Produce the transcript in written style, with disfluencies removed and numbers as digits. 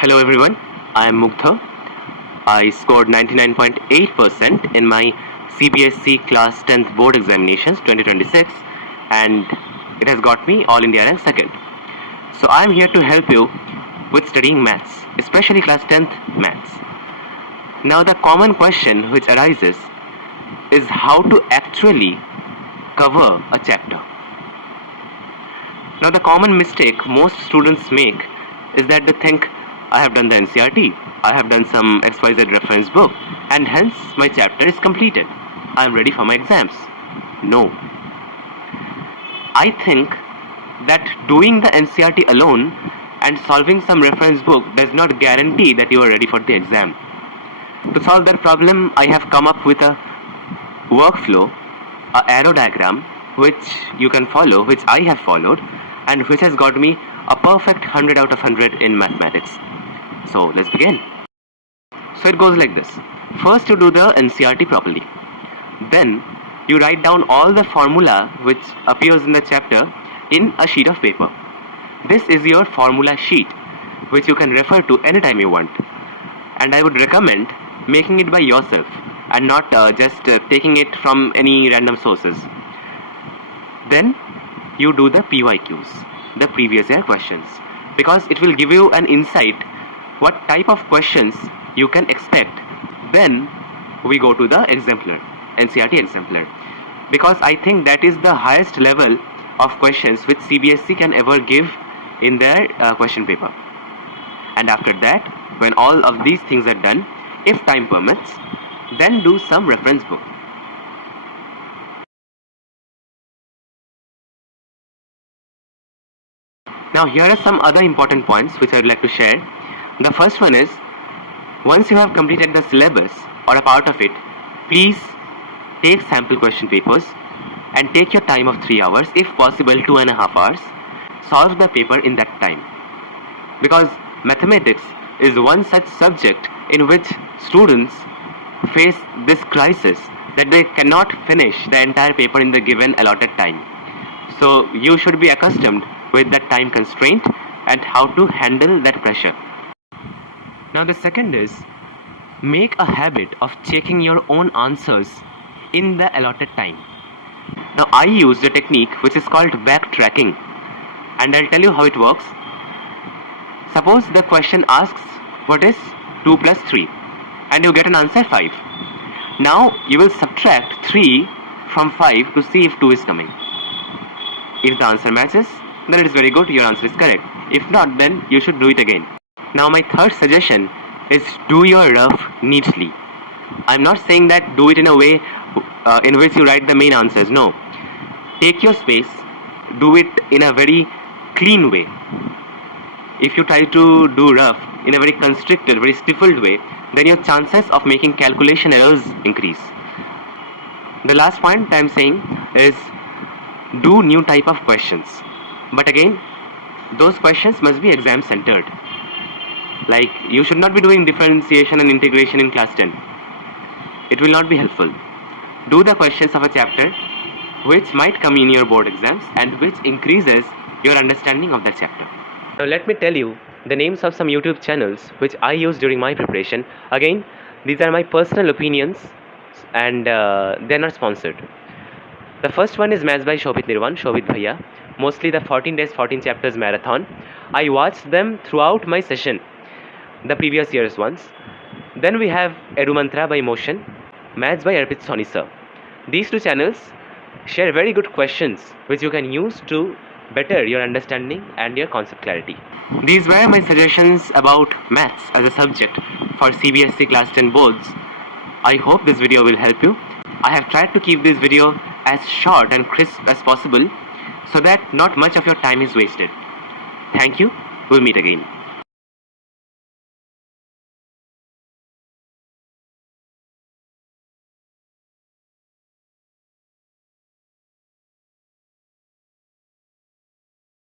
Hello everyone, I am Mugdha. I scored 99.8% in my CBSE Class 10th Board Examinations 2026 and it has got me All India rank 2nd. So I am here to help you with studying maths, especially Class 10th maths. Now the common question which arises is how to actually cover a chapter. Now the common mistake most students make is that they think I have done the NCERT, I have done some XYZ reference book and hence my chapter is completed. I am ready for my exams. No. I think that doing the NCERT alone and solving some reference book does not guarantee that you are ready for the exam. To solve that problem, I have come up with a workflow, a arrow diagram which you can follow, which I have followed and which has got me a perfect 100 out of 100 in mathematics. So let's begin. So it goes like this. First you do the NCERT properly. Then you write down all the formula which appears in the chapter in a sheet of paper. This is your formula sheet which you can refer to anytime you want. And I would recommend making it by yourself and not just taking it from any random sources. Then you do the PYQs, the previous year questions, because it will give you an insight what type of questions you can expect. Then we go to the exemplar, NCERT exemplar, because I think that is the highest level of questions which CBSE can ever give in their question paper. And after that, when all of these things are done, if time permits, then do some reference book. Now here are some other important points which I would like to share. The first one is, once you have completed the syllabus or a part of it, please take sample question papers and take your time of 3 hours, if possible 2.5 hours, solve the paper in that time. Because mathematics is one such subject in which students face this crisis that they cannot finish the entire paper in the given allotted time. So you should be accustomed with that time constraint and how to handle that pressure. Now the second is, make a habit of checking your own answers in the allotted time. Now I use a technique which is called backtracking, and I'll tell you how it works. Suppose the question asks what is 2 plus 3 and you get an answer 5. Now you will subtract 3 from 5 to see if 2 is coming. If the answer matches, then it is very good, your answer is correct. If not, then you should do it again. Now my third suggestion is do your rough neatly. I'm not saying that do it in a way in which you write the main answers. No. Take your space, do it in a very clean way. If you try to do rough in a very constricted, very stifled way, then your chances of making calculation errors increase. The last point I'm saying is do new type of questions. But again, those questions must be exam centered. Like, you should not be doing differentiation and integration in class 10. It will not be helpful. Do the questions of a chapter which might come in your board exams and which increases your understanding of that chapter. Now let me tell you the names of some YouTube channels which I use during my preparation. Again, these are my personal opinions and they're not sponsored. The first one is Maths by Shobit Nirwan, Shobit Bhaiya. Mostly the 14 days, 14 chapters marathon. I watched them throughout my session, the previous year's ones. Then we have Edu Mantra by Motion, Maths by Arpit Soni sir. These two channels share very good questions which you can use to better your understanding and your concept clarity. These were my suggestions about maths as a subject for CBSE Class 10 boards. I hope this video will help you. I have tried to keep this video as short and crisp as possible so that not much of your time is wasted. Thank you. We'll meet again.